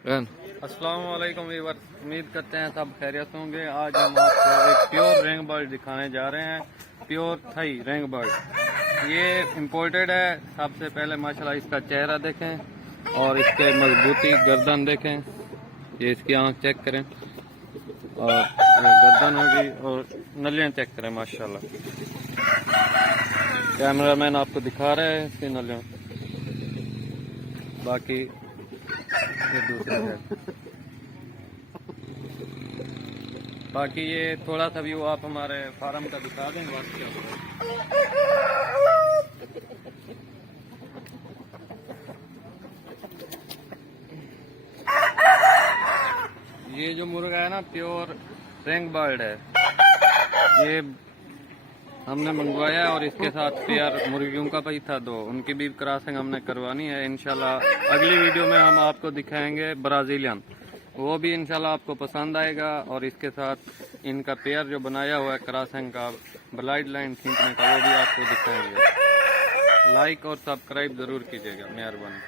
अस्सलाम वालेकुम व्यूअर्स, उम्मीद करते हैं सब खैरियत होंगे। आज हम आपको एक प्योर रिंग बर्ड दिखाने जा रहे हैं। प्योर थाई रिंग बर्ड, ये इम्पोर्टेड है। सबसे पहले माशाल्लाह इसका चेहरा देखें और इसके मजबूती गर्दन देखें। ये इसकी आंख चेक करें और ये गर्दन होगी और नलियाँ चेक करें माशाल्लाह। कैमरामैन आपको दिखा रहे हैं इसकी नलियाँ, बाकी ये दूसरा है। बाकी ये थोड़ा सा व्यू आप हमारे फार्म का दिखा दें। ये जो मुर्गा है ना, प्योर रिंग बर्ड है। ये हमने मंगवाया और इसके साथ पेयर मुर्गियों का भी था, दो उनकी भी क्रॉसिंग हमने करवानी है। इंशाल्लाह अगली वीडियो में हम आपको दिखाएंगे ब्राजीलियन, वो भी इंशाल्लाह आपको पसंद आएगा। और इसके साथ इनका पेयर जो बनाया हुआ है क्रॉसिंग का, ब्लाइड लाइन खींचने का, वो भी आपको दिखाएंगे। लाइक और सब्सक्राइब जरूर कीजिएगा, मेहरबानी।